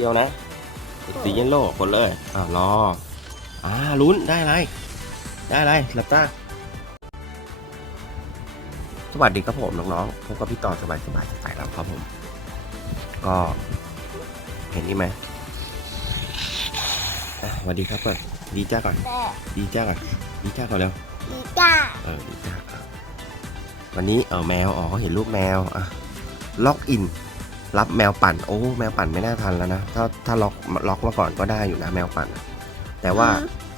เดียวนะสีเยลโล่กดเลยอ่ารออ่าลุ้นได้อะไรได้อะไรหลับตาสวัสดีครับผมน้องๆพบกับพี่ต่อสบายสบายสายแล้วครับผม ก็เห็นนี่ไหมอะสวัสดีครับก่อนดีจ้าก่อนแต่ดีจ้าก่อนดีจ้าก่อนเร็วดีจ้าเออดีจ้าครับวันนี้เออแมวอ๋อเขาเห็นรูปแมวอะล็อกอิน รับแมวปั่น โอ้ แมวปั่นไม่น่าทันแล้วนะ ถ้าถ้าล็อกล็อกมาก่อนก็ได้อยู่นะ แมวปั่นอะแต่ว่า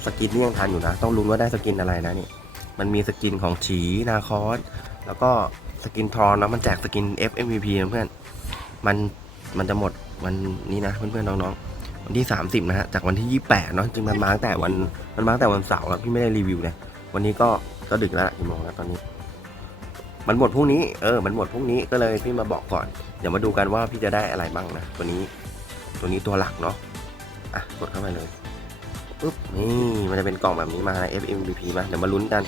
สกินนี่ยังทันอยู่นะ ต้องลุ้นว่าได้สกินอะไรนะนี่ มันมีสกินของฉีนาคอสแล้วก็สกินทรอนนะมันแจกสกิน FMVP นะเพื่อน มันมันจะหมดวันนี้นะเพื่อนๆน้องๆวันที่ 30 นะฮะจากวันที่ 28เนาะจึงมันมาตั้งแต่วันมันมาตั้งแต่วันเสาร์แล้วพี่ไม่ได้รีวิวเลยวันนี้ก็ก็ดึกแล้วล่ะกี่โมงแล้วตอนนี้ มันหมดพรุ่งนี้เออมันหมดพรุ่งนี้ก็เลยพี่มาบอกก่อนเดี๋ยวมาดูกันว่าพี่จะได้อะไรบ้างนะตัวนี้ตัวนี้ตัวหลักเนาะอะกดเข้าไปเลยปุ๊บนี่มันจะเป็นกล่องแบบนี้มา FMVP มาเดี๋ยวมาลุ้นกัน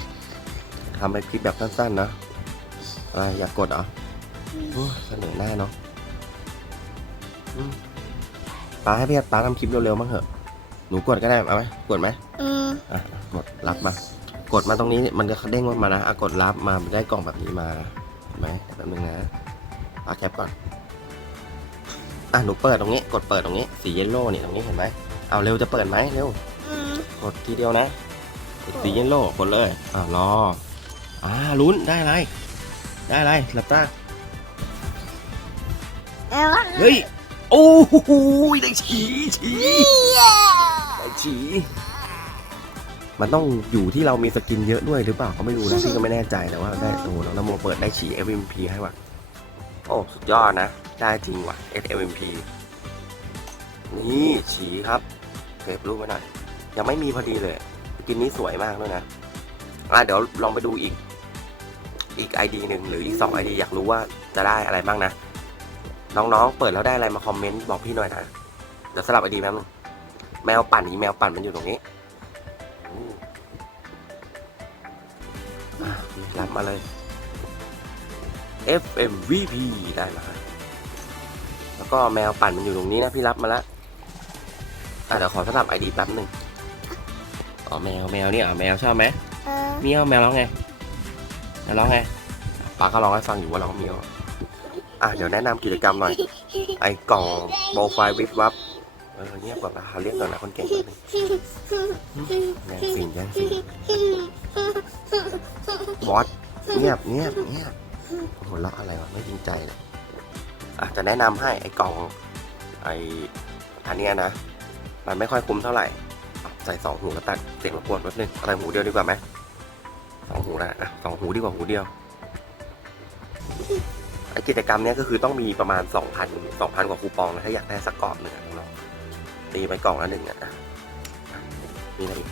ทำไปคลิปแบบสั้นๆนะอะไรอยากกดเหรอโอ้เสนอหน้าเนาะอืมป้าให้พี่ป้าทำคลิปเร็วๆบ้างเหอะหนูกดก็ได้เอาไหมกดไหมอืมอะกดรับมา กดมาตรงนี้มันจะเด้งมานะอะกดรับมาได้กล่องแบบนี้มาเห็นไหมแป๊บนึงนะปาแคปก่อนอะหนูเปิดตรงนี้ กดเปิดตรงนี้สีเยลโล่นี่ตรงนี้เห็นไหมเอาเร็วจะเปิดไหมเร็วอืมกดทีเดียวนะกดสีเยลโล่กดเลยอ่ารออ่าลุ้นได้อะไรได้อะไรหลับตาแล้วเฮ้ยโอ้โหได้ฉีฉีได้ฉี มันต้องอยู่ที่เรามีสกินเยอะด้วยหรือเปล่าก็ไม่รู้นะพี่ก็ไม่แน่ใจแต่ว่าได้โอ้โหน้องนโมเปิดได้ฉี FMP ให้ว่ะโอ้สุดยอดนะ ได้จริงว่ะ FMP นี่ฉีครับเก็บรูปไว้หน่อยยังไม่มีพอดีเลยสกินนี้สวยมากด้วยนะอะเดี๋ยวลองไปดูอีกอีก ID หนึ่งหรืออีก 2 ID อยากรู้ว่าจะได้อะไรบ้างนะ น้องๆ เปิดแล้วได้อะไรมาคอมเมนต์บอกพี่หน่อยนะ เดี๋ยวสลับไอดีแป๊บนึงแมวปั่นอีแมวปั่นมันอยู่ตรงนี้อืมอะนี่ รับมาเลย FMVP ได้มาครับแล้วก็แมวปั่นมันอยู่ตรงนี้นะพี่รับมาแล้วอะเดี๋ยวขอสลับไอดีแป๊บหนึ่งอ๋อแมวแมวนี่อะแมวชอบไหมเออเมียวแมวร้องไงแมวร้องไงป้าก็ร้องให้ฟังอยู่ว่าร้องเมียวอะเดี๋ยวแนะนำกิจกรรมหน่อย ไอ้กล่องโปรไฟล์วิบวับ เออเงียบก่อนนะเขาเรียกก่อนนะคนเก่งคนหนึงแย่งสิ่งแย่งสิ่งบอสเงียบเงียบเงียบหัวเราะอะไรวะไม่จริงใจเลยอะจะแนะนำให้ไอ้กล่องไอ้อันเนี้ยนะ มันไม่ค่อยคุ้มเท่าไหร่เอาใส่สองหูแล้วตัดเสียงรบกวนแป๊บนึงใส่หูเดียวดีกว่าไหมสองหูนะอะสองหูดีกว่าหูเดียวไอกิจกรรมเนี้ยก็คือต้องมีประมาณ 2,000 2,000 กว่าคูปองนะถ้าอยากได้สักกรอบหนึ่งอะน้องๆ ตีไปกล่องละหนึ่งอะมีอะไรอีก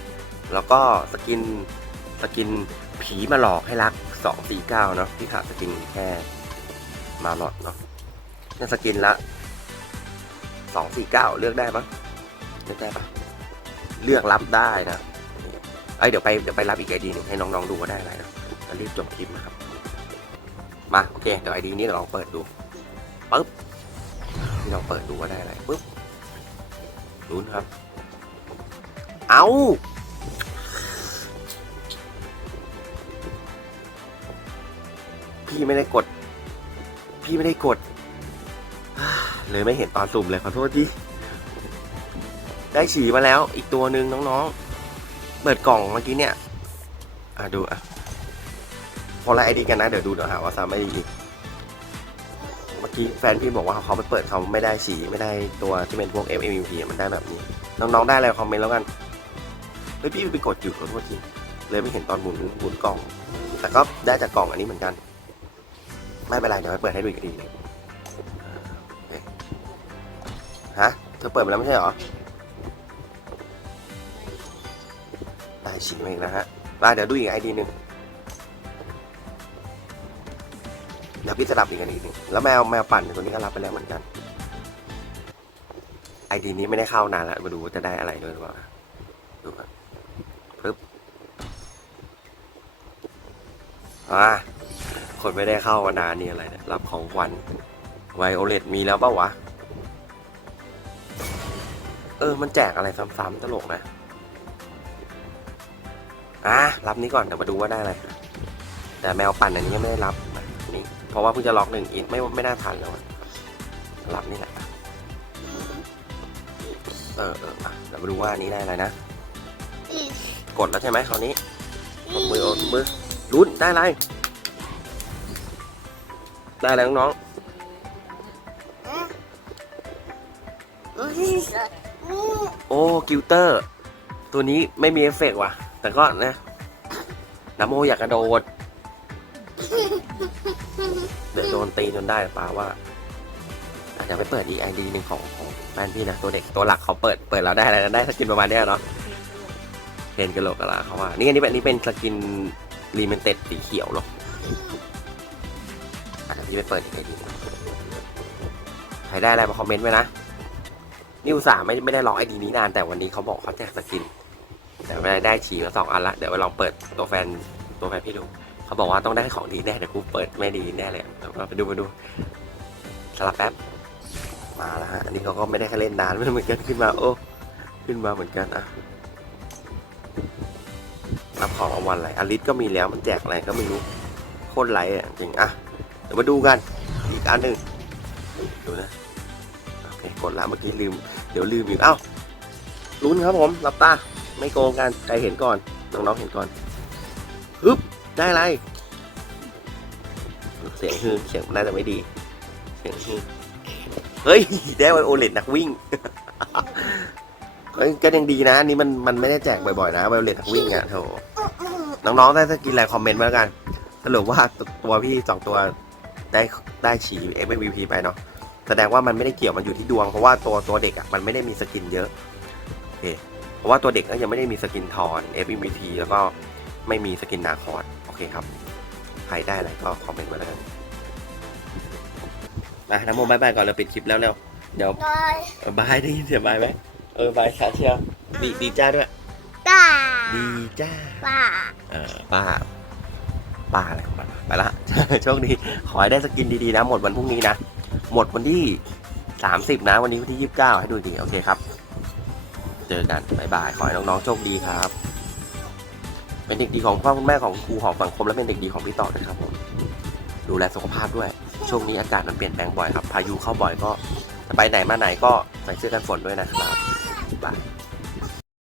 แล้วก็สกินสกินผีมาหลอกให้รัก249เนาะที่ขาดสกินแค่มาหลอดเนาะเนี่ยสกินละ249เลือกได้ปะเลือกได้ปะเลือกรับได้นะไอยเดี๋ยวไปเดี๋ยวไปรับอีกไอดีหนึ่งให้น้องๆดูว่าได้อะไรนะจะรีบจบคลิปนะครับ มาโอเคเดี๋ยวไอดีนี้เราลองเปิดดูปึ๊บที่เราเปิดดูว่าได้อะไรปึ๊บุ้นครับ เอาพี่ไม่ได้กด พี่ไม่ได้กด เลยไม่เห็นตอนสุ่มเลยขอโทษทีได้ฉี่มาแล้วอีกตัวหนึ่งน้องๆ เปิดกล่องเมื่อกี้เนี่ย อะดูอะพอละไอดีกันนะ เดี๋ยวดูเดี๋ยวหาว่าซ้ำไม่ดีอีก เมื่อกี้แฟนพี่บอกว่าเขาไปเปิดเขาไม่ได้ฉีไม่ได้ตัวที่เป็นพวก M M U P มันได้แบบนี้ น้องๆได้อะไรคอมเมนต์แล้วกันเฮ้ยพี่ไปกดอยู่ขอโทษทีเลยไม่เห็นตอนหมุนหมุนกล่อง แต่ก็ได้จากกล่องอันนี้เหมือนกัน ไม่เป็นไรเดี๋ยวไปเปิดให้ดูอีกทีนึงฮะเธอเปิดมาแล้วไม่ใช่หรอได้ฉีมาอีกแล้วฮะมาเดี๋ยวดูอีกไอดีหนึ่ง เดี๋ยวพี่จะรับอีกอันอีกหนึ่งแล้วแมวแมวปั่นตัวนี้ก็รับไปแล้วเหมือนกันไอดีนี้ไม่ได้เข้านานแล้วมาดูว่าจะได้อะไรด้วยหรือเปล่าดูกันปึ๊บอ่าคนไม่ได้เข้ามานานนี่อะไรเนี่ยรับของขวัญไวโอเลตมีแล้วเปล่าวะ เออ มันแจกอะไรซ้ำๆตลกนะอะรับนี้ก่อนเดี๋ยวมาดูว่าได้อะไรแต่แมวปั่นอันนี้ไม่ได้รับ นะนี่เพราะว่าเพิ่งจะล็อกหนึ่งอินไม่ไม่น่าทันแล้วอะรับนี่แหละเออเอออะเดี๋ยวมาดูว่าอันนี้ได้อะไรนะ กดแล้วใช่ไหมคราวนี้ออกมือออกมือลุ้นได้อะไร ได้อะไรน้องๆโอ้กิลเตอร์ ตัวนี้ไม่มีเอฟเฟกต์ว่ะ แต่ก็นะน้ำโมอยากกระโดด เดี๋ยวโดนตีจนได้ป่าว่าอาจจะไปเปิดอีกไอดีหนึ่งของของแฟนพี่นะ ตัวเด็กตัวหลักเขาเปิดเปิดแล้วได้อะไรนะได้สกินประมาณเนี้ยเนาะเพนกะโหลกกะลาเขาว่า นี่อันนี้เป็นอันนี้เป็นสกินรีเมนเต็ดสีเขียวเนาะอาจจะพี่ไปเปิดอีกไอดีใครได้อะไรมาคอมเมนต์ไว้นะนี่อุตส่าห์ไม่ไม่ได้ลองไอดีนี้นานแต่วันนี้เขาบอกเขาแจกสกิน แต่ไม่ได้ได้ฉีมาสองอันละเดี๋ยวไปลองเปิดตัวแฟนตัวแฟนพี่ดู เขาบอกว่าต้องได้ของดีแน่เดี๋ยวกูเปิดไม่ดีแน่เลยเดี๋ยวเราไปดูไปดูสลับแป๊บมาแล้วฮะอันนี้เขาก็ไม่ได้แค่เล่นนานเหมือนกันขึ้นมาโอ้ขึ้นมาเหมือนกันอะรับของรางวัลอะไรอลิสก็มีแล้วมันแจกอะไรก็ไม่รู้โคตรไรอะจริงอะเดี๋ยวมาดูกันอีกอันหนึ่งดูนะโอเคกดละเมื่อกี้ลืมเดี๋ยวลืมอีกเอ้าลุ้นครับผมรับตาไม่โกงกันใครเห็นก่อนน้องๆเห็นก่อนฮึบ ได้อะไร เสียงฮือเสียงน่าจะไม่ดี เสียงฮือเฮ้ย ได้ไวโอเลตนักวิ่งก็ก็ยังดีนะอันนี้มันมันไม่ได้แจกบ่อยๆนะไวโอเลตนักวิ่งอะโถน้องๆได้สกินอะไรคอมเมนต์มาแล้วกันสรุปว่าตัวพี่สองตัวได้ได้ฉี MVP ไปเนาะแสดงว่ามันไม่ได้เกี่ยวมันอยู่ที่ดวงเพราะว่าตัวตัวเด็กอะมันไม่ได้มีสกินเยอะเพราะว่าตัวเด็กก็ยังไม่ได้มีสกินทอน MVP แล้วก็ไม่มีสกินนาคอร์ด คครับ ใครได้อะไรก็คอมเมนต์มาแล้วกันมาน้ำโมบายบายก่อนเราปิดคลิปแล้วเร็วเดี๋ยวเออบายได้ยินเสียงบายไหมเออบายขาเชียวดีดีจ้าด้วยป้าดีจ้าป้าเออป้าป้าอะไรของมันวะไปละโชคดีขอให้ได้สกินดีๆนะ หมดวันพรุ่งนี้นะ หมดวันที่สามสิบนะ วันนี้วันที่ยี่สิบเก้าให้ดูดีโอเคครับ เจอกันบายบาย ขอให้น้องๆโชคดีครับ เป็นเด็กดีของพ่อคุณแม่ของครูของสังคมและเป็นเด็กดีของพี่ต่อด้วยครับผมดูแลสุขภาพด้วย ช่วงนี้อากาศมันเปลี่ยนแปลงบ่อยครับ พายุเข้าบ่อยก็จะไปไหนมาไหนก็ใส่เสื้อกันฝนด้วยนะครับบาย